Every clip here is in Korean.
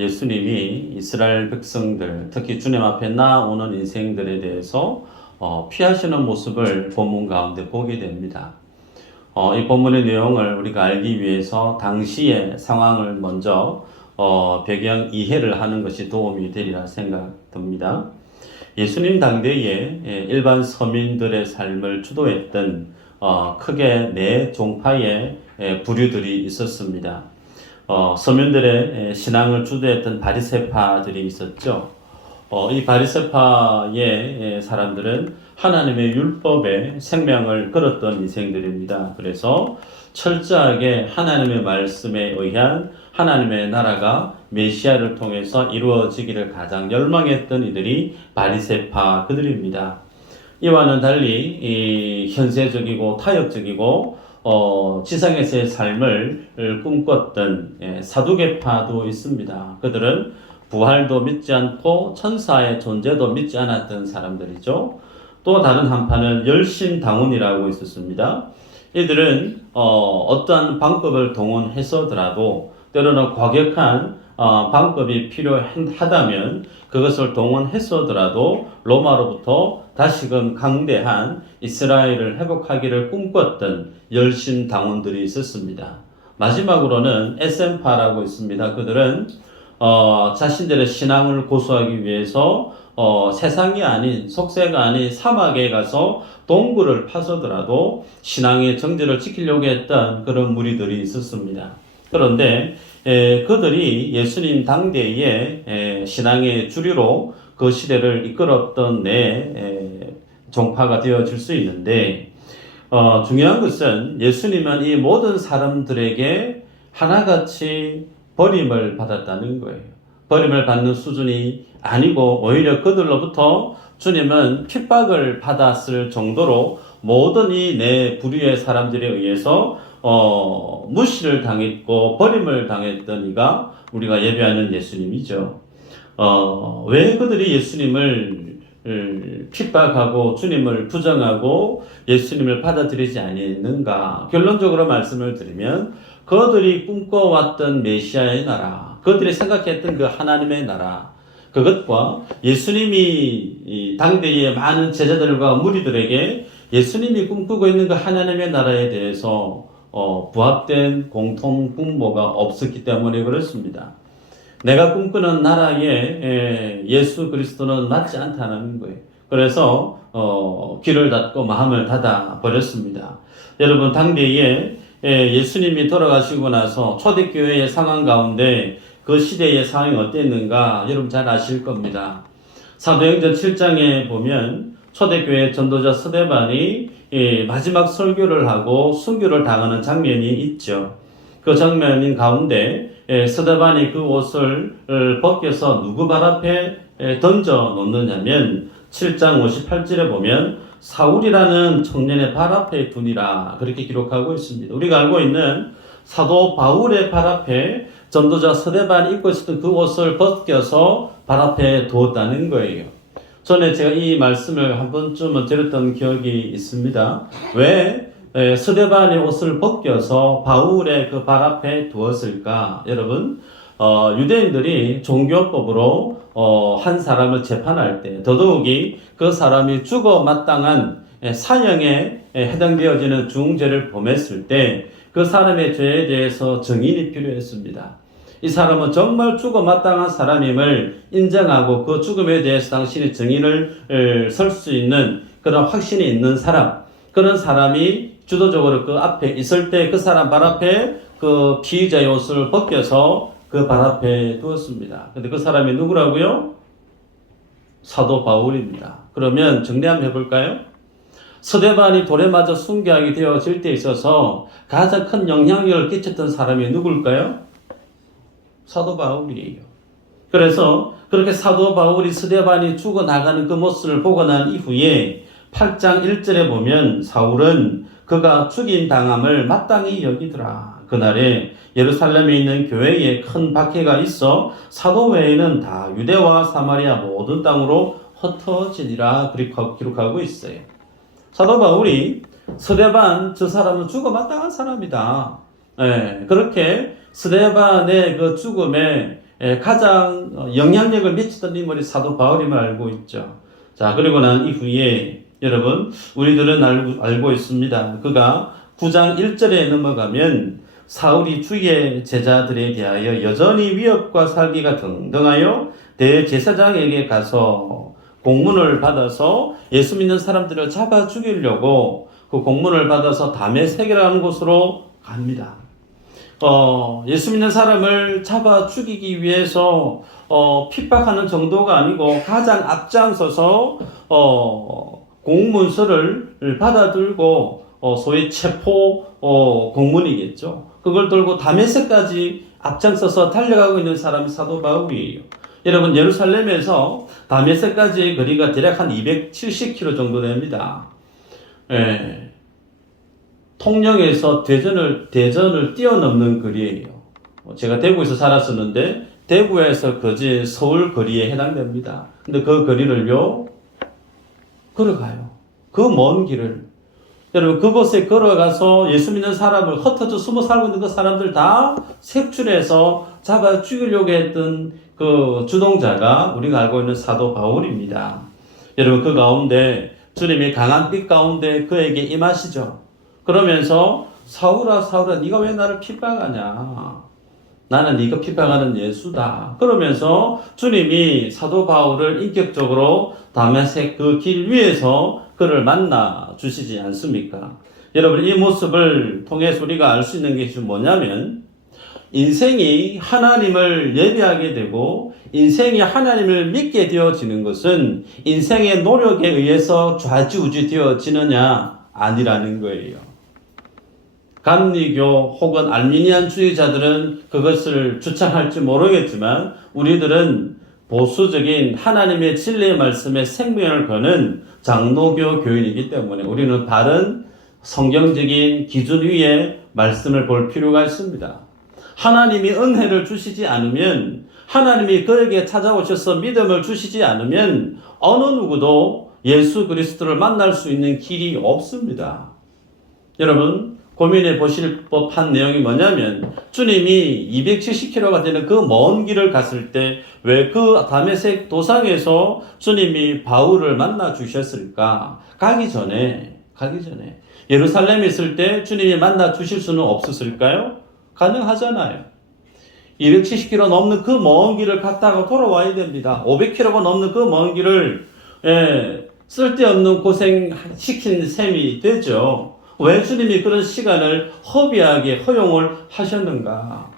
예수님이 이스라엘 백성들, 특히 주님 앞에 나오는 인생들에 대해서 피하시는 모습을 본문 가운데 보게 됩니다. 이 본문의 내용을 우리가 알기 위해서 당시의 상황을 먼저 배경 이해를 하는 것이 도움이 되리라 생각됩니다. 예수님 당대에 일반 서민들의 삶을 주도했던 크게 네 종파의 부류들이 있었습니다. 서민들의 신앙을 주도했던 바리새파들이 있었죠. 이 바리새파의 사람들은 하나님의 율법에 생명을 걸었던 인생들입니다. 그래서 철저하게 하나님의 말씀에 의한 하나님의 나라가 메시아를 통해서 이루어지기를 가장 열망했던 이들이 바리새파 그들입니다. 이와는 달리 현세적이고 타협적이고 지상에서의 삶을 꿈꿨던 사두개파도 있습니다. 그들은 부활도 믿지 않고 천사의 존재도 믿지 않았던 사람들이죠. 또 다른 한파는 열심당원이라고 있었습니다. 이들은 어떠한 방법을 동원해서더라도 때로는 과격한 방법이 필요하다면 그것을 동원해서더라도 로마로부터 다시금 강대한 이스라엘을 회복하기를 꿈꿨던 열심당원들이 있었습니다. 마지막으로는 에센파라고 있습니다. 그들은 자신들의 신앙을 고수하기 위해서 세상이 아닌 속세가 아닌 사막에 가서 동굴을 파서더라도 신앙의 정제를 지키려고 했던 그런 무리들이 있었습니다. 그런데 그들이 예수님 당대의 신앙의 주류로 그 시대를 이끌었던 종파가 되어질 수 있는데 중요한 것은 예수님은 이 모든 사람들에게 하나같이 버림을 받았다는 거예요. 버림을 받는 수준이 아니고 오히려 그들로부터 주님은 핍박을 받았을 정도로 모든 이 네 부류의 사람들에 의해서 무시를 당했고 버림을 당했던 이가 우리가 예배하는 예수님이죠. 왜 그들이 예수님을 핍박하고 주님을 부정하고 예수님을 받아들이지 않았는가? 결론적으로 말씀을 드리면 그들이 꿈꿔왔던 메시아의 나라, 그들이 생각했던 그 하나님의 나라, 그것과 예수님이 당대의 많은 제자들과 무리들에게 예수님이 꿈꾸고 있는 그 하나님의 나라에 대해서 부합된 공통 분모가 없었기 때문에 그렇습니다. 내가 꿈꾸는 나라에 예수 그리스도는 맞지 않다는 거예요. 그래서 귀를 닫고 마음을 닫아 버렸습니다. 여러분 당대에 예수님이 돌아가시고 나서 초대교회의 상황 가운데 그 시대의 상황이 어땠는가 여러분 잘 아실 겁니다. 사도행전 7장에 보면 초대교회 전도자 스데반이 마지막 설교를 하고 순교를 당하는 장면이 있죠. 그 장면인 가운데 스데반이 그 옷을 벗겨서 누구 발 앞에 던져 놓느냐면 7장 58절에 보면 사울이라는 청년의 발 앞에 두니라 그렇게 기록하고 있습니다. 우리가 알고 있는 사도 바울의 발 앞에 전도자 스데반이 입고 있었던 그 옷을 벗겨서 발 앞에 두었다는 거예요. 전에 제가 이 말씀을 한 번쯤은 드렸던 기억이 있습니다. 왜 스데반의 옷을 벗겨서 바울의 그 발 앞에 두었을까? 여러분, 유대인들이 종교법으로 한 사람을 재판할 때 더더욱이 그 사람이 죽어 마땅한 사형에 해당되어지는 중죄를 범했을 때 그 사람의 죄에 대해서 증인이 필요했습니다. 이 사람은 정말 죽어 마땅한 사람임을 인정하고 그 죽음에 대해서 당신의 증인을 설 수 있는 그런 확신이 있는 사람, 그런 사람이 주도적으로 그 앞에 있을 때 그 사람 발 앞에 그 피의자의 옷을 벗겨서 그 발 앞에 두었습니다. 근데 그 사람이 누구라고요? 사도 바울입니다. 그러면 정리 한번 해볼까요? 스데반이 돌에 맞아 순교하게 되어질 때 있어서 가장 큰 영향력을 끼쳤던 사람이 누굴까요? 사도 바울이에요. 그래서 그렇게 사도 바울이 스데반이 죽어나가는 그 모습을 보고 난 이후에 8장 1절에 보면 사울은 그가 죽임 당함을 마땅히 여기더라. 그날에 예루살렘에 있는 교회에 큰 박해가 있어 사도 외에는 다 유대와 사마리아 모든 땅으로 흩어지니라 기록하고 있어요. 사도 바울이 스데반 저 사람은 죽어 마땅한 사람이다. 그렇게 스데반의 그 죽음에 가장 영향력을 미치던 인물이 사도 바울임을 알고 있죠. 자, 그리고 난 이후에 여러분, 우리들은 알고 있습니다. 그가 9장 1절에 넘어가면 사울이 주의 제자들에 대하여 여전히 위협과 살기가 등등하여 대제사장에게 가서 공문을 받아서 예수 믿는 사람들을 잡아 죽이려고 그 공문을 받아서 다메섹이라는 곳으로 갑니다. 예수 믿는 사람을 잡아 죽이기 위해서 핍박하는 정도가 아니고 가장 앞장서서 공문서를 받아들고 소위 체포 공문이겠죠. 그걸 들고 다메섹까지 앞장서서 달려가고 있는 사람이 사도 바울이에요. 여러분, 예루살렘에서 다메섹까지의 거리가 대략 한 270km 정도 됩니다. 통영에서 대전을 뛰어넘는 거리예요. 제가 대구에서 살았었는데 대구에서 거제 서울 거리에 해당됩니다. 근데 그 거리를요 걸어가요. 그 먼 길을. 여러분, 그곳에 걸어가서 예수 믿는 사람을 흩어져 숨어 살고 있는 그 사람들 다 색출해서 잡아 죽이려고 했던 그 주동자가 우리가 알고 있는 사도 바울입니다. 여러분, 그 가운데 주님이 강한 빛 가운데 그에게 임하시죠. 그러면서 사울아 사울아 네가 왜 나를 핍박하냐. 나는 네가 핍박하는 예수다. 그러면서 주님이 사도 바울을 인격적으로 다메섹 그 길 위에서 그를 만나 주시지 않습니까? 여러분, 이 모습을 통해서 우리가 알 수 있는 것이 뭐냐면 인생이 하나님을 예배하게 되고 인생이 하나님을 믿게 되어지는 것은 인생의 노력에 의해서 좌지우지 되어지느냐 아니라는 거예요. 감리교 혹은 알미니안주의자들은 그것을 주창할지 모르겠지만 우리들은 보수적인 하나님의 진리의 말씀에 생명을 거는 장로교 교인이기 때문에 우리는 바른 성경적인 기준 위에 말씀을 볼 필요가 있습니다. 하나님이 은혜를 주시지 않으면, 하나님이 그에게 찾아오셔서 믿음을 주시지 않으면 어느 누구도 예수 그리스도를 만날 수 있는 길이 없습니다. 여러분, 고민해 보실 법한 내용이 뭐냐면 주님이 270km가 되는 그 먼 길을 갔을 때 왜 그 다메섹 도상에서 주님이 바울을 만나 주셨을까? 가기 전에 예루살렘에 있을 때 주님이 만나 주실 수는 없었을까요? 가능하잖아요. 270km 넘는 그 먼 길을 갔다가 돌아와야 됩니다. 500km가 넘는 그 먼 길을 쓸데없는 고생시킨 셈이 되죠. 왜 주님이 그런 시간을 허비하게 허용을 하셨는가?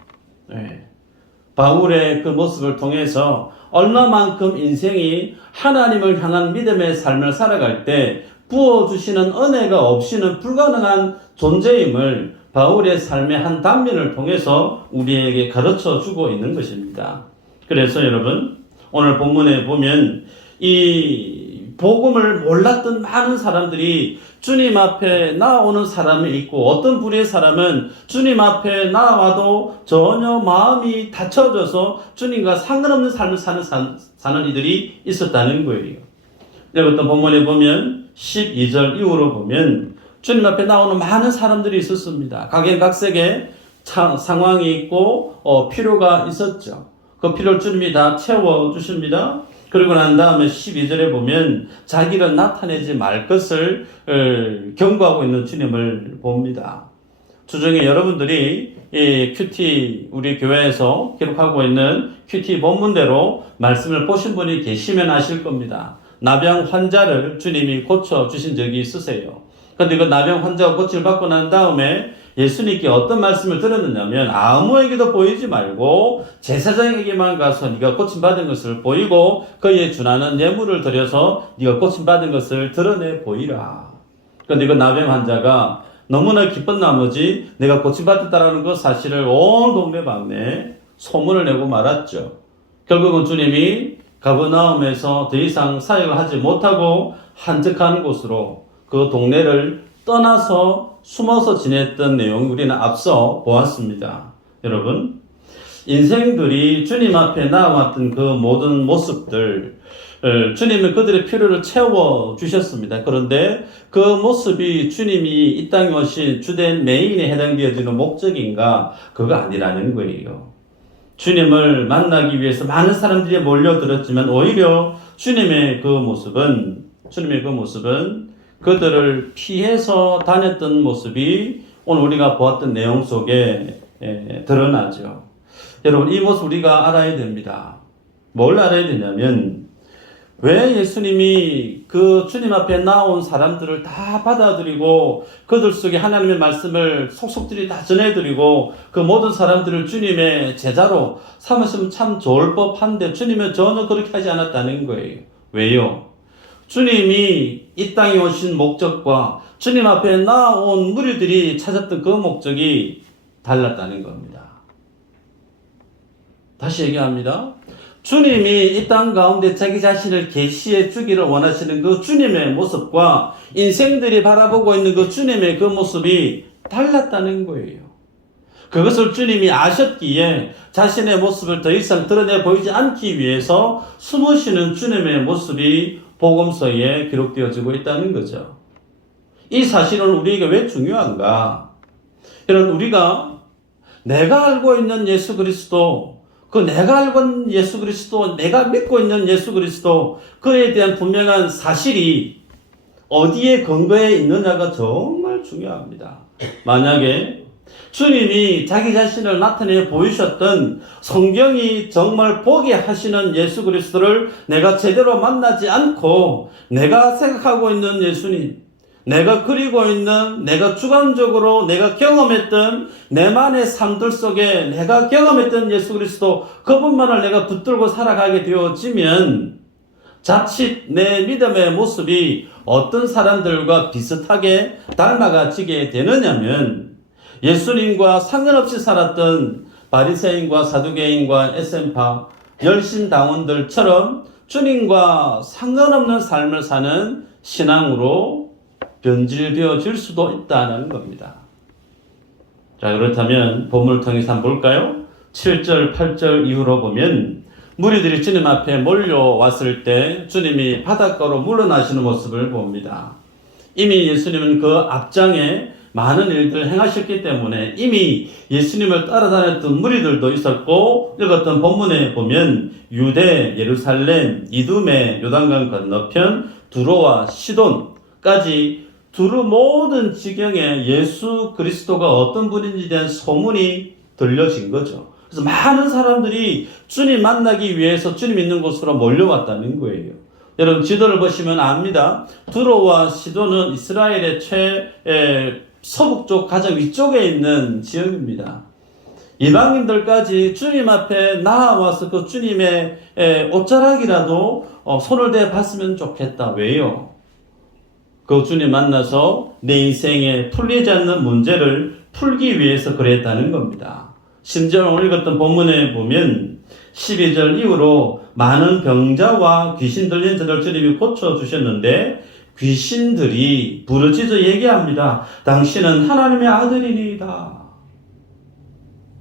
바울의 그 모습을 통해서 얼마만큼 인생이 하나님을 향한 믿음의 삶을 살아갈 때 부어주시는 은혜가 없이는 불가능한 존재임을 바울의 삶의 한 단면을 통해서 우리에게 가르쳐 주고 있는 것입니다. 그래서 여러분, 오늘 본문에 보면 이 복음을 몰랐던 많은 사람들이 주님 앞에 나오는 사람이 있고 어떤 부류의 사람은 주님 앞에 나와도 전혀 마음이 닫혀져서 주님과 상관없는 삶을 사는 이들이 있었다는 거예요. 여러분, 본문에 보면 12절 이후로 보면 주님 앞에 나오는 많은 사람들이 있었습니다. 각양각색의 상황이 있고 필요가 있었죠. 그 필요를 주님이 다 채워주십니다. 그리고 난 다음에 12절에 보면 자기를 나타내지 말 것을 경고하고 있는 주님을 봅니다. 주중에 여러분들이 이 큐티 우리 교회에서 기록하고 있는 큐티 본문대로 말씀을 보신 분이 계시면 아실 겁니다. 나병 환자를 주님이 고쳐주신 적이 있으세요. 그런데 그 나병 환자가 고침을 받고 난 다음에 예수님께 어떤 말씀을 들었느냐면 아무에게도 보이지 말고 제사장에게만 가서 네가 고침받은 것을 보이고 그에 준하는 예물을 드려서 네가 고침받은 것을 드러내 보이라. 그런데 그 나병 환자가 너무나 기쁜 나머지 내가 고침받았다라는 그 사실을 온 동네방네 소문을 내고 말았죠. 결국은 주님이 가버나움에서 더 이상 사역을 하지 못하고 한적한 곳으로 그 동네를 떠나서 숨어서 지냈던 내용 우리는 앞서 보았습니다. 여러분, 인생들이 주님 앞에 나왔던 그 모든 모습들, 주님은 그들의 필요를 채워주셨습니다. 그런데 그 모습이 주님이 이 땅에 오신 주된 메인에 해당되어지는 목적인가? 그거 아니라는 거예요. 주님을 만나기 위해서 많은 사람들이 몰려들었지만 오히려 주님의 그 모습은 그들을 피해서 다녔던 모습이 오늘 우리가 보았던 내용 속에 드러나죠. 여러분, 이 모습 우리가 알아야 됩니다. 뭘 알아야 되냐면, 왜 예수님이 그 주님 앞에 나온 사람들을 다 받아들이고 그들 속에 하나님의 말씀을 속속들이 다 전해드리고 그 모든 사람들을 주님의 제자로 삼으시면 참 좋을 법한데 주님은 전혀 그렇게 하지 않았다는 거예요. 왜요? 주님이 이 땅에 오신 목적과 주님 앞에 나온 무리들이 찾았던 그 목적이 달랐다는 겁니다. 다시 얘기합니다. 주님이 이 땅 가운데 자기 자신을 계시해 주기를 원하시는 그 주님의 모습과 인생들이 바라보고 있는 그 주님의 그 모습이 달랐다는 거예요. 그것을 주님이 아셨기에 자신의 모습을 더 이상 드러내 보이지 않기 위해서 숨으시는 주님의 모습이 복음서에 기록되어지고 있다는 거죠. 이 사실은 우리에게 왜 중요한가? 여러분, 우리가 내가 알고 있는 예수 그리스도, 그 내가 알고 있는 예수 그리스도, 내가 믿고 있는 예수 그리스도, 그에 대한 분명한 사실이 어디에 근거해 있느냐가 정말 중요합니다. 만약에 주님이 자기 자신을 나타내 보이셨던 성경이 정말 보게 하시는 예수 그리스도를 내가 제대로 만나지 않고 내가 생각하고 있는 예수님, 내가 그리고 있는, 내가 주관적으로 내가 경험했던 내만의 삶들 속에 내가 경험했던 예수 그리스도 그분만을 내가 붙들고 살아가게 되어지면 자칫 내 믿음의 모습이 어떤 사람들과 비슷하게 닮아가지게 되느냐면 예수님과 상관없이 살았던 바리새인과 사두개인과 에센파 열심당원들처럼 주님과 상관없는 삶을 사는 신앙으로 변질되어질 수도 있다는 겁니다. 자, 그렇다면 본문을 통해서 한번 볼까요? 7절, 8절 이후로 보면 무리들이 주님 앞에 몰려왔을 때 주님이 바닷가로 물러나시는 모습을 봅니다. 이미 예수님은 그 앞장에 많은 일들을 행하셨기 때문에 이미 예수님을 따라다녔던 무리들도 있었고, 읽었던 본문에 보면 유대, 예루살렘, 이두메, 요단강 건너편, 두로와 시돈까지 두루 모든 지경에 예수 그리스도가 어떤 분인지에 대한 소문이 들려진 거죠. 그래서 많은 사람들이 주님 만나기 위해서 주님 있는 곳으로 몰려왔다는 거예요. 여러분, 지도를 보시면 압니다. 두로와 시돈은 이스라엘의 서북쪽 가장 위쪽에 있는 지역입니다. 이방인들까지 주님 앞에 나와서 그 주님의 옷자락이라도 손을 대 봤으면 좋겠다. 왜요? 그 주님 만나서 내 인생에 풀리지 않는 문제를 풀기 위해서 그랬다는 겁니다. 심지어 오늘 읽었던 본문에 보면 12절 이후로 많은 병자와 귀신 들린 자들 주님이 고쳐주셨는데 귀신들이 부르짖어 얘기합니다. 당신은 하나님의 아들이니이다.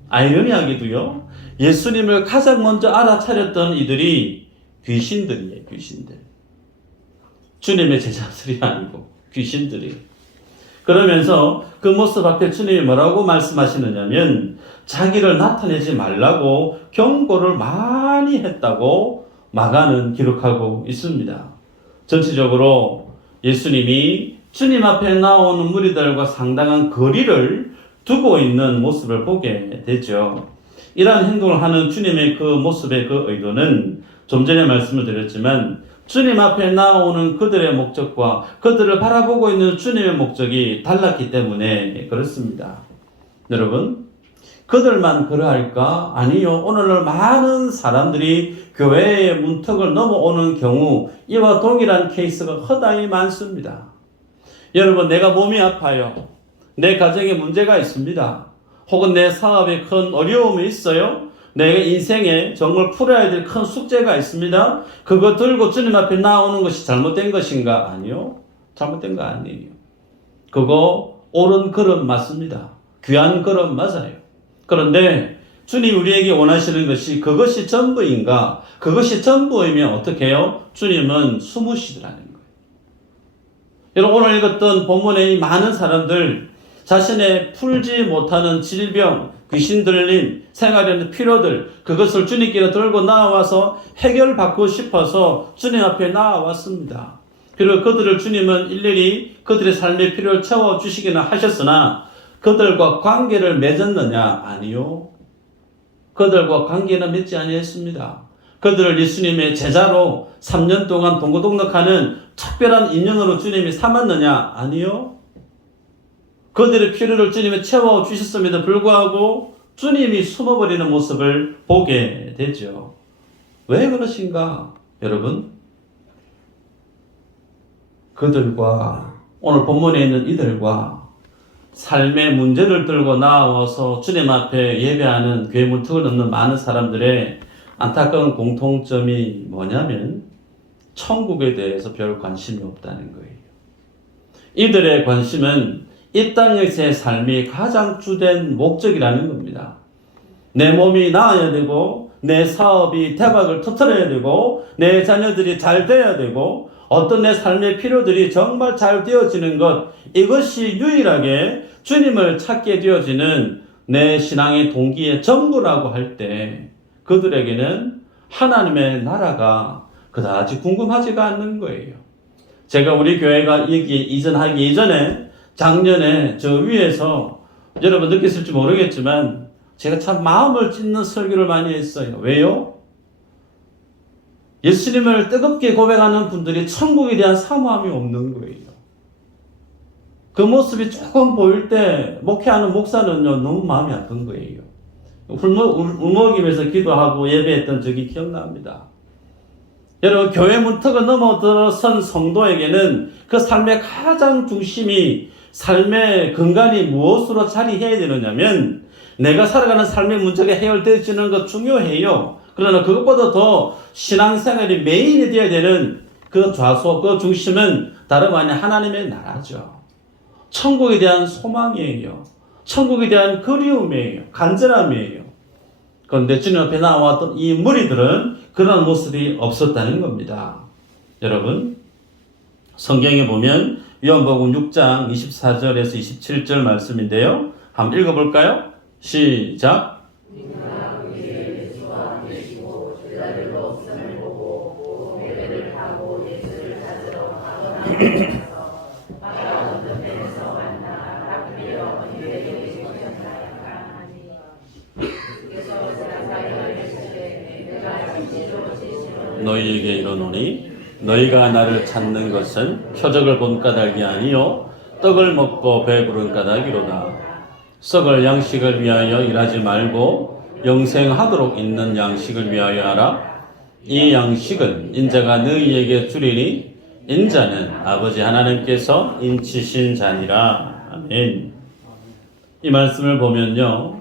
아이러니하게도요, 예수님을 가장 먼저 알아차렸던 이들이 귀신들이에요. 귀신들. 주님의 제자들이 아니고 귀신들이. 그러면서 그 모습 앞에 주님이 뭐라고 말씀하시느냐면 자기를 나타내지 말라고 경고를 많이 했다고 마가는 기록하고 있습니다. 전체적으로 예수님이 주님 앞에 나오는 무리들과 상당한 거리를 두고 있는 모습을 보게 되죠. 이러한 행동을 하는 주님의 그 모습의 그 의도는 좀 전에 말씀을 드렸지만 주님 앞에 나오는 그들의 목적과 그들을 바라보고 있는 주님의 목적이 달랐기 때문에 그렇습니다. 여러분, 그들만 그러할까? 아니요. 오늘날 많은 사람들이 교회의 문턱을 넘어오는 경우 이와 동일한 케이스가 허다히 많습니다. 여러분, 내가 몸이 아파요. 내 가정에 문제가 있습니다. 혹은 내 사업에 큰 어려움이 있어요. 내 인생에 정말 풀어야 될 큰 숙제가 있습니다. 그거 들고 주님 앞에 나오는 것이 잘못된 것인가? 아니요. 잘못된 거 아니에요. 그거 옳은 걸음 맞습니다. 귀한 걸음 맞아요. 그런데 주님 우리에게 원하시는 것이 그것이 전부인가? 그것이 전부이면 어떻게 해요? 주님은 숨으시더라는 거예요. 여러분, 오늘 읽었던 본문의 많은 사람들, 자신의 풀지 못하는 질병, 귀신 들림, 생활하는 필요들, 그것을 주님께 들고 나와서 해결받고 싶어서 주님 앞에 나왔습니다. 그리고 그들을 주님은 일일이 그들의 삶의 필요를 채워주시기는 하셨으나 그들과 관계를 맺었느냐? 아니요. 그들과 관계는 맺지 아니했습니다. 그들을 예수님의 제자로 3년 동안 동고동락하는 특별한 인연으로 주님이 삼았느냐? 아니요. 그들의 필요를 주님이 채워주셨음에도 불구하고 주님이 숨어버리는 모습을 보게 되죠. 왜 그러신가? 여러분, 그들과 오늘 본문에 있는 이들과 삶의 문제를 들고 나와서 주님 앞에 예배하는 교회 문턱을 넘는 많은 사람들의 안타까운 공통점이 뭐냐면 천국에 대해서 별 관심이 없다는 거예요. 이들의 관심은 이 땅에서의 삶이 가장 주된 목적이라는 겁니다. 내 몸이 나아야 되고 내 사업이 대박을 터뜨려야 되고 내 자녀들이 잘 돼야 되고 어떤 내 삶의 필요들이 정말 잘 되어지는 것, 이것이 유일하게 주님을 찾게 되어지는 내 신앙의 동기의 전부라고 할 때 그들에게는 하나님의 나라가 그다지 궁금하지가 않는 거예요. 제가 우리 교회가 여기에 이전하기 이전에 작년에 저 위에서 여러분 느꼈을지 모르겠지만 제가 참 마음을 찢는 설교를 많이 했어요. 왜요? 예수님을 뜨겁게 고백하는 분들이 천국에 대한 사모함이 없는 거예요. 그 모습이 조금 보일 때 목회하는 목사는요 너무 마음이 아픈 거예요. 울먹이면서 기도하고 예배했던 적이 기억납니다. 여러분, 교회 문턱을 넘어들어선 성도에게는 그 삶의 가장 중심이 삶의 근간이 무엇으로 자리해야 되느냐면 내가 살아가는 삶의 문제가 해결되어지는 것 중요해요. 그러나 그것보다 더 신앙생활이 메인이 되어야 되는 그 좌소, 그 중심은 다름 아닌 하나님의 나라죠. 천국에 대한 소망이에요. 천국에 대한 그리움이에요. 간절함이에요. 그런데 주님 앞에 나왔던 이 무리들은 그런 모습이 없었다는 겁니다. 여러분, 성경에 보면 요한복음 6장 24절에서 27절 말씀인데요. 한번 읽어볼까요? 시작. 너희에게 이르노니 너희가 나를 찾는 것은 표적을 본 까닭이 아니요 떡을 먹고 배부른 까닭이로다. 썩을 양식을 위하여 일하지 말고 영생하도록 있는 양식을 위하여 하라. 이 양식은 인자가 너희에게 주리니 인자는 아버지 하나님께서 인치신 자니라. 아멘. 이 말씀을 보면요,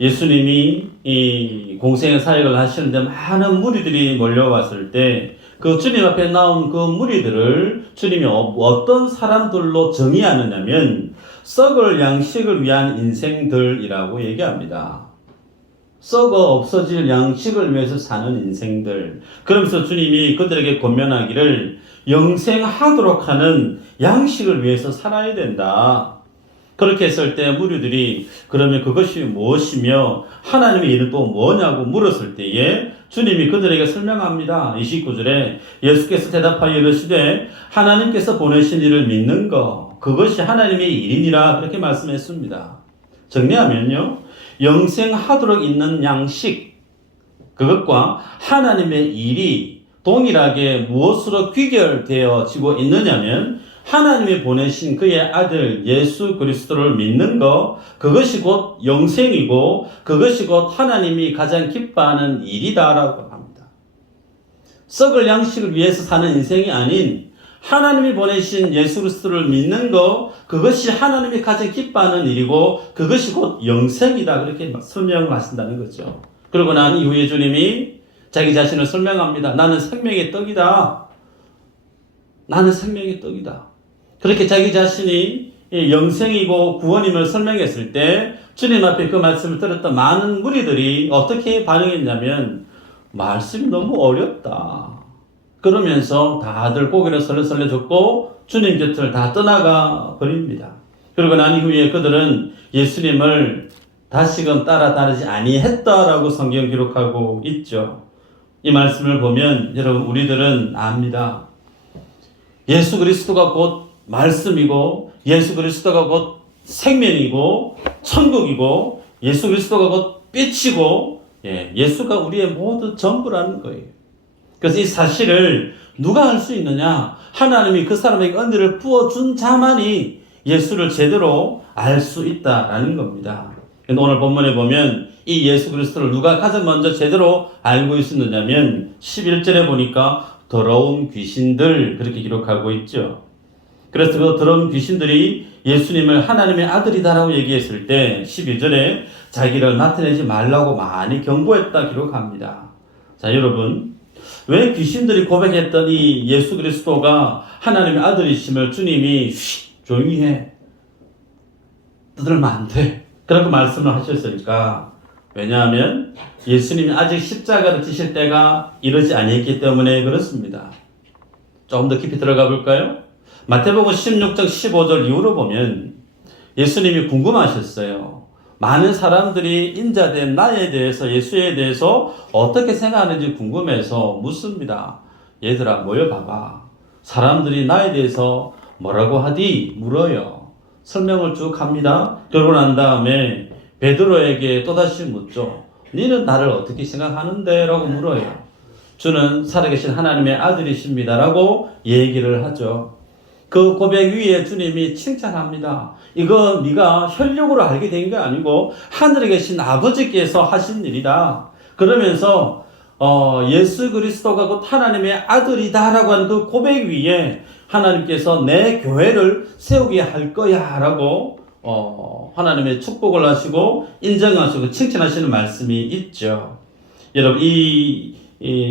예수님이 이 공생의 사역을 하시는데 많은 무리들이 몰려왔을 때 그 주님 앞에 나온 그 무리들을 주님이 어떤 사람들로 정의하느냐면 썩을 양식을 위한 인생들이라고 얘기합니다. 썩어 없어질 양식을 위해서 사는 인생들. 그러면서 주님이 그들에게 권면하기를 영생하도록 하는 양식을 위해서 살아야 된다. 그렇게 했을 때 무리들이 그러면 그것이 무엇이며 하나님의 일은 또 뭐냐고 물었을 때에 주님이 그들에게 설명합니다. 29절에 예수께서 대답하여 이르시되 하나님께서 보내신 일을 믿는 것, 그것이 하나님의 일이니라 그렇게 말씀했습니다. 정리하면요, 영생하도록 있는 양식, 그것과 하나님의 일이 동일하게 무엇으로 귀결되어지고 있느냐면 하나님이 보내신 그의 아들 예수 그리스도를 믿는 것, 그것이 곧 영생이고 그것이 곧 하나님이 가장 기뻐하는 일이다라고 합니다. 썩을 양식을 위해서 사는 인생이 아닌 하나님이 보내신 예수 그리스도를 믿는 것, 그것이 하나님이 가장 기뻐하는 일이고 그것이 곧 영생이다, 그렇게 설명을 하신다는 거죠. 그러고 난 이후에 주님이 자기 자신을 설명합니다. 나는 생명의 떡이다. 나는 생명의 떡이다. 그렇게 자기 자신이 영생이고 구원임을 설명했을 때 주님 앞에 그 말씀을 들었던 많은 무리들이 어떻게 반응했냐면 말씀이 너무 어렵다. 그러면서 다들 고개를 설레설레 젓고 주님 곁을 다 떠나가 버립니다. 그리고 난 이후에 그들은 예수님을 다시금 따라다니지 아니했다라고 성경 기록하고 있죠. 이 말씀을 보면 여러분 우리들은 압니다. 예수 그리스도가 곧 말씀이고 예수 그리스도가 곧 생명이고 천국이고 예수 그리스도가 곧 빛이고 예수가 우리의 모두 전부라는 거예요. 그래서 이 사실을 누가 알 수 있느냐? 하나님이 그 사람에게 은혜를 부어준 자만이 예수를 제대로 알 수 있다라는 겁니다. 오늘 본문에 보면 이 예수 그리스도를 누가 가장 먼저 제대로 알고 있었느냐면 11절에 보니까 더러운 귀신들 그렇게 기록하고 있죠. 그래서 그 더러운 귀신들이 예수님을 하나님의 아들이다라고 얘기했을 때 12절에 자기를 나타내지 말라고 많이 경고했다 기록합니다. 자, 여러분 왜 귀신들이 고백했던 이 예수 그리스도가 하나님의 아들이심을 주님이 조용히 해 떠들면 안 돼 그렇게 말씀을 하셨으니까 왜냐하면 예수님이 아직 십자가를 지실 때가 이르지 아니했기 때문에 그렇습니다. 조금 더 깊이 들어가 볼까요? 마태복음 16장 15절 이후로 보면 예수님이 궁금하셨어요. 많은 사람들이 인자된 나에 대해서 예수에 대해서 어떻게 생각하는지 궁금해서 묻습니다. 얘들아 모여봐봐. 사람들이 나에 대해서 뭐라고 하디? 물어요. 설명을 쭉 합니다. 그러고 난 다음에 베드로에게 또다시 묻죠. 너는 나를 어떻게 생각하는데? 라고 물어요. 주는 살아계신 하나님의 아들이십니다. 라고 얘기를 하죠. 그 고백 위에 주님이 칭찬합니다. 이거 네가 혈육으로 알게 된 게 아니고 하늘에 계신 아버지께서 하신 일이다. 그러면서 예수 그리스도가 곧 하나님의 아들이다라고 하는 그 고백 위에 하나님께서 내 교회를 세우게 할 거야 라고 하나님의 축복을 하시고 인정하시고 칭찬하시는 말씀이 있죠. 여러분 이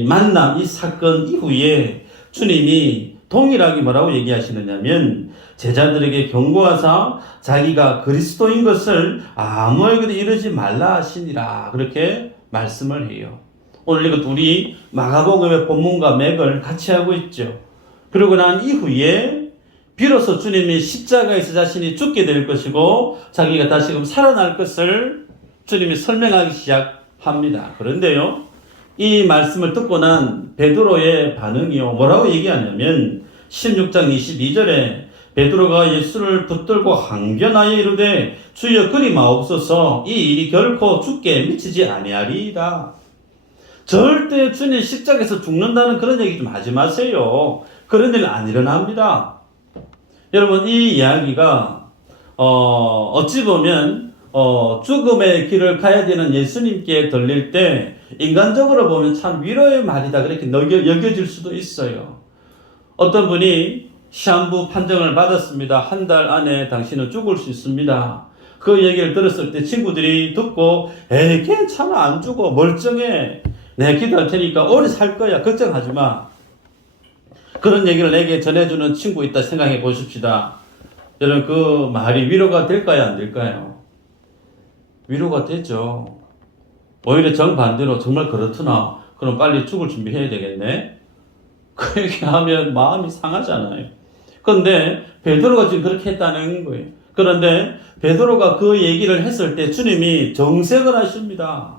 만남, 이 사건 이후에 주님이 동일하게 뭐라고 얘기하시느냐면 제자들에게 경고하사 자기가 그리스도인 것을 아무에게도 이르지 말라 하시니라 그렇게 말씀을 해요. 오늘 이것 우리 마가복음의 본문과 맥을 같이 하고 있죠. 그러고 난 이후에 비로소 주님이 십자가에서 자신이 죽게 될 것이고 자기가 다시금 살아날 것을 주님이 설명하기 시작합니다. 그런데요, 이 말씀을 듣고 난 베드로의 반응이요. 뭐라고 얘기하냐면 16장 22절에 베드로가 예수를 붙들고 항변하여 이르되 주여 그리 마옵소서 이 일이 결코 죽게 미치지 아니하리이다. 절대 주님 십자가에서 죽는다는 그런 얘기 좀 하지 마세요. 그런 일은 안 일어납니다. 여러분 이 이야기가 어찌 보면 죽음의 길을 가야 되는 예수님께 들릴 때 인간적으로 보면 참 위로의 말이다 그렇게 여겨질 수도 있어요. 어떤 분이 시한부 판정을 받았습니다. 한 달 안에 당신은 죽을 수 있습니다. 그 얘기를 들었을 때 친구들이 듣고 에이 괜찮아 안 죽어 멀쩡해 내가 기도할 테니까 오래 살 거야 걱정하지 마. 그런 얘기를 내게 전해주는 친구 있다 생각해 보십시다. 여러분 그 말이 위로가 될까요 안 될까요? 위로가 되죠. 오히려 정반대로 정말 그렇구나. 그럼 빨리 죽을 준비해야 되겠네. 그 얘기하면 마음이 상하잖아요. 그런데 베드로가 지금 그렇게 했다는 거예요. 그런데 베드로가 그 얘기를 했을 때 주님이 정색을 하십니다.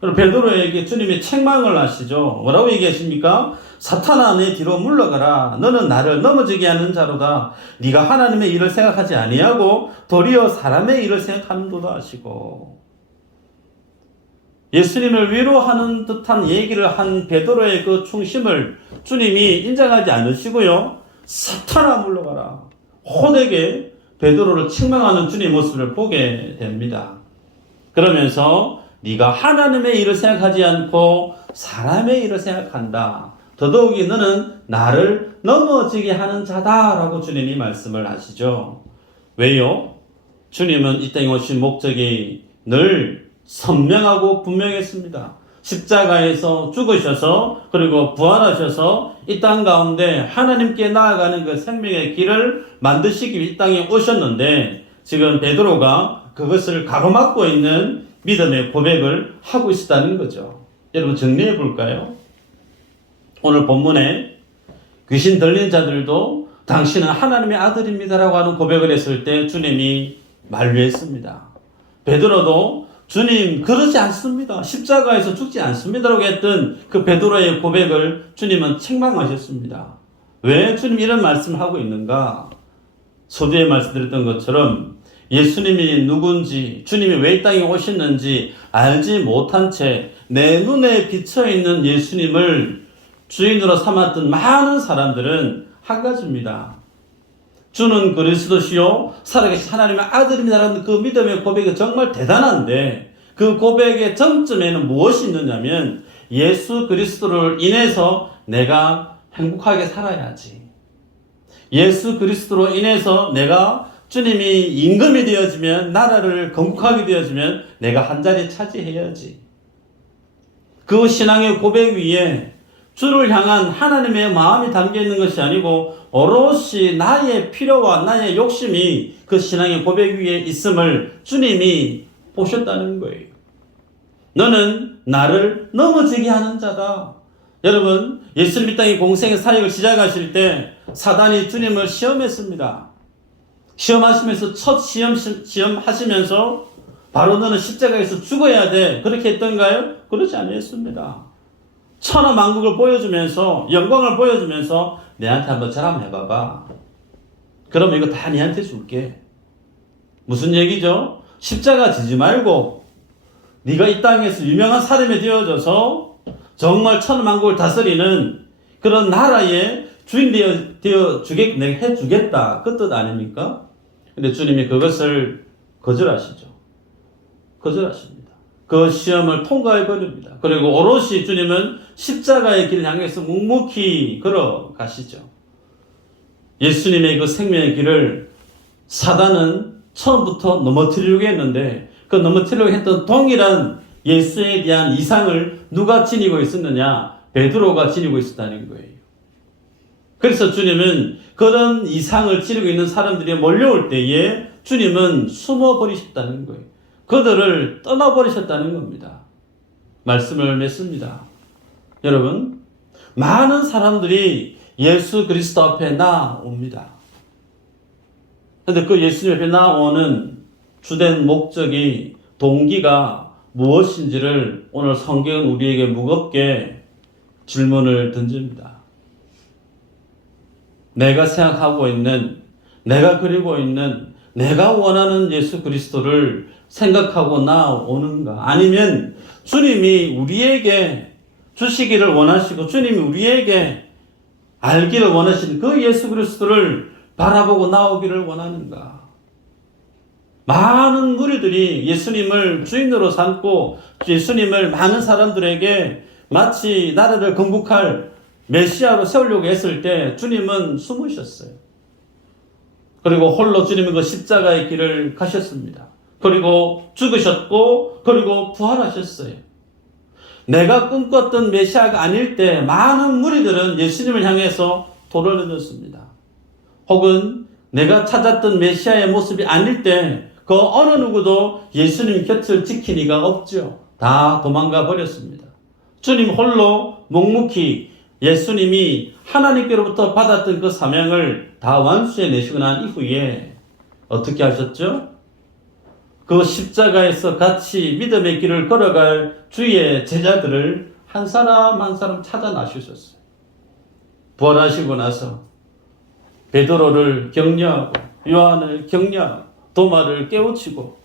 그럼 베드로에게 주님이 책망을 하시죠. 뭐라고 얘기하십니까? 사탄아 내 뒤로 물러가라. 너는 나를 넘어지게 하는 자로다. 네가 하나님의 일을 생각하지 아니하고 도리어 사람의 일을 생각하는도다 하시고 예수님을 위로하는 듯한 얘기를 한 베드로의 그 충심을 주님이 인정하지 않으시고요. 사탄아 물러가라. 호되게 베드로를 책망하는 주님의 모습을 보게 됩니다. 그러면서 네가 하나님의 일을 생각하지 않고 사람의 일을 생각한다. 더더욱이 너는 나를 넘어지게 하는 자다라고 주님이 말씀을 하시죠. 왜요? 주님은 이 땅에 오신 목적이 늘 선명하고 분명했습니다. 십자가에서 죽으셔서 그리고 부활하셔서 이 땅 가운데 하나님께 나아가는 그 생명의 길을 만드시기 위해 이 땅에 오셨는데 지금 베드로가 그것을 가로막고 있는 믿음의 고백을 하고 있었다는 거죠. 여러분 정리해 볼까요? 오늘 본문에 귀신 들린 자들도 당신은 하나님의 아들입니다라고 하는 고백을 했을 때 주님이 만류했습니다. 베드로도 주님 그러지 않습니다. 십자가에서 죽지 않습니다라고 했던 그 베드로의 고백을 주님은 책망하셨습니다. 왜 주님 이런 말씀을 하고 있는가? 서두에 말씀드렸던 것처럼 예수님이 누군지, 주님이 왜 이 땅에 오셨는지 알지 못한 채 내 눈에 비쳐있는 예수님을 주인으로 삼았던 많은 사람들은 한 가지입니다. 주는 그리스도시요 살아계신 하나님의 아들입니다라는 그 믿음의 고백이 정말 대단한데, 그 고백의 정점에는 무엇이 있느냐면 예수 그리스도를 인해서 내가 행복하게 살아야지, 예수 그리스도로 인해서 내가 주님이 임금이 되어지면, 나라를 건국하게 되어지면 내가 한 자리 차지해야지. 그 신앙의 고백 위에 주를 향한 하나님의 마음이 담겨있는 것이 아니고 오롯이 나의 필요와 나의 욕심이 그 신앙의 고백 위에 있음을 주님이 보셨다는 거예요. 너는 나를 넘어지게 하는 자다. 여러분, 예수님 이 땅에 공생의 사역을 시작하실 때 사단이 주님을 시험했습니다. 시험하시면서 첫 시험하시면서 바로 너는 십자가에서 죽어야 돼, 그렇게 했던가요? 그렇지 않았습니다. 천하만국을 보여주면서, 영광을 보여주면서 내한테 한번 절 한번 해봐봐. 그러면 이거 다 니한테 줄게. 무슨 얘기죠? 십자가 지지 말고 네가 이 땅에서 유명한 사람이 되어져서 정말 천하만국을 다스리는 그런 나라의 주인 되어 내가 해주겠다, 그 뜻 아닙니까? 근데 주님이 그것을 거절하시죠. 거절하십니다. 그 시험을 통과해 버립니다. 그리고 오롯이 주님은 십자가의 길을 향해서 묵묵히 걸어가시죠. 예수님의 그 생명의 길을 사단은 처음부터 넘어뜨리려고 했는데, 그 넘어뜨리려고 했던 동일한 예수에 대한 이상을 누가 지니고 있었느냐? 베드로가 지니고 있었다는 거예요. 그래서 주님은 그런 이상을 지니고 있는 사람들이 몰려올 때에 주님은 숨어버리셨다는 거예요. 그들을 떠나버리셨다는 겁니다. 말씀을 맺습니다. 여러분, 많은 사람들이 예수 그리스도 앞에 나옵니다. 그런데 그 예수님 앞에 나오는 주된 목적이, 동기가 무엇인지를 오늘 성경은 우리에게 무겁게 질문을 던집니다. 내가 생각하고 있는, 내가 그리고 있는, 내가 원하는 예수 그리스도를 생각하고 나오는가? 아니면 주님이 우리에게 주시기를 원하시고 주님이 우리에게 알기를 원하시는 그 예수 그리스도를 바라보고 나오기를 원하는가? 많은 무리들이 예수님을 주인으로 삼고 예수님을 많은 사람들에게 마치 나라를 건국할 메시아로 세우려고 했을 때 주님은 숨으셨어요. 그리고 홀로 주님은 그 십자가의 길을 가셨습니다. 그리고 죽으셨고, 그리고 부활하셨어요. 내가 꿈꿨던 메시아가 아닐 때 많은 무리들은 예수님을 향해서 돌을 던졌습니다. 혹은 내가 찾았던 메시아의 모습이 아닐 때 그 어느 누구도 예수님 곁을 지킬 리가 없죠. 다 도망가 버렸습니다. 주님 홀로 묵묵히 예수님이 하나님께로부터 받았던 그 사명을 다 완수해내시고 난 이후에 어떻게 하셨죠? 그 십자가에서 같이 믿음의 길을 걸어갈 주의 제자들을 한 사람 한 사람 찾아 나주셨어요. 부활하시고 나서 베드로를 격려하고 요한을 격려하고 도마를 깨우치고,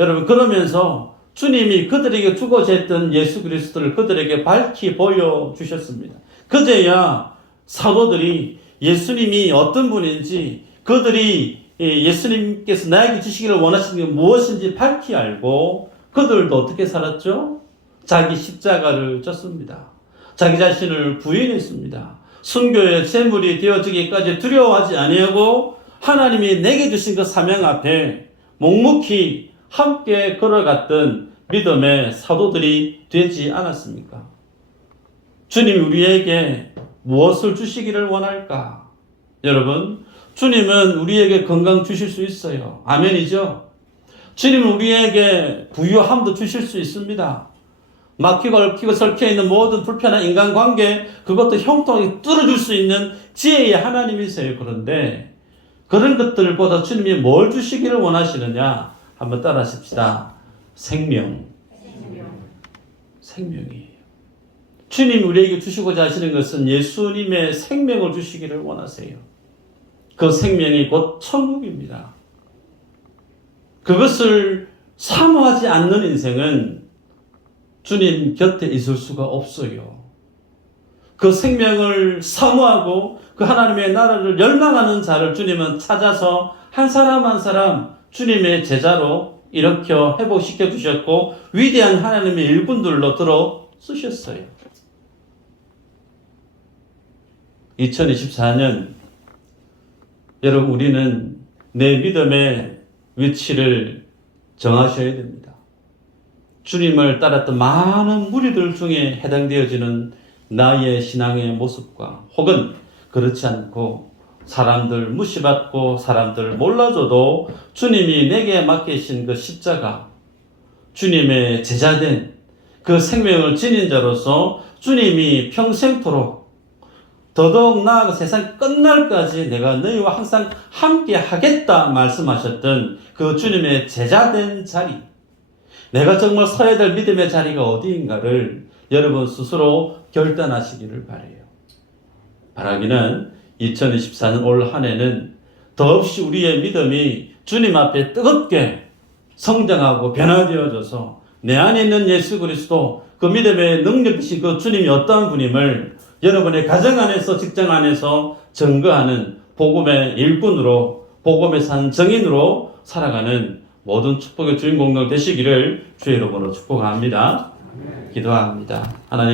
여러분, 그러면서 주님이 그들에게 주고자 했던 예수 그리스도를 그들에게 밝히 보여주셨습니다. 그제야 사도들이 예수님이 어떤 분인지, 그들이 예수님께서 나에게 주시기를 원하시는 게 무엇인지 밝히 알고, 그들도 어떻게 살았죠? 자기 십자가를 졌습니다. 자기 자신을 부인했습니다. 순교의 제물이 되어지기까지 두려워하지 아니하고 하나님이 내게 주신 그 사명 앞에 묵묵히 함께 걸어갔던 믿음의 사도들이 되지 않았습니까? 주님이 우리에게 무엇을 주시기를 원할까? 여러분, 주님은 우리에게 건강 주실 수 있어요. 아멘이죠? 주님은 우리에게 부유함도 주실 수 있습니다. 막히고 얽히고 설켜 있는 모든 불편한 인간관계, 그것도 형통하게 뚫어줄 수 있는 지혜의 하나님이세요. 그런데 그런 것들보다 주님이 뭘 주시기를 원하시느냐? 한번 따라하십시다. 생명이에요. 주님 우리에게 주시고자 하시는 것은 예수님의 생명을 주시기를 원하세요. 그 생명이 곧 천국입니다. 그것을 사모하지 않는 인생은 주님 곁에 있을 수가 없어요. 그 생명을 사모하고 그 하나님의 나라를 열망하는 자를 주님은 찾아서 한 사람 한 사람 주님의 제자로 일으켜 회복시켜 주셨고 위대한 하나님의 일꾼들로 들어 쓰셨어요. 2024년 여러분 우리는 내 믿음의 위치를 정하셔야 됩니다. 주님을 따랐던 많은 무리들 중에 해당되어지는 나의 신앙의 모습과 혹은 그렇지 않고 사람들 무시받고 사람들 몰라줘도 주님이 내게 맡기신 그 십자가, 주님의 제자된 그 생명을 지닌 자로서 주님이 평생토록 더더욱 나아가 세상 끝날까지 내가 너희와 항상 함께 하겠다 말씀하셨던 그 주님의 제자된 자리, 내가 정말 서야 될 믿음의 자리가 어디인가를 여러분 스스로 결단하시기를 바라요. 바라기는 2024년 올 한 해는 더없이 우리의 믿음이 주님 앞에 뜨겁게 성장하고 변화되어져서 내 안에 있는 예수 그리스도 그 믿음의 능력이신 그 주님이 어떠한 분임을 여러분의 가정 안에서 직장 안에서 증거하는 복음의 일꾼으로 복음의 산 정인으로 살아가는 모든 축복의 주인공들 되시기를 주의 이름으로 축복합니다. 기도합니다. 하나님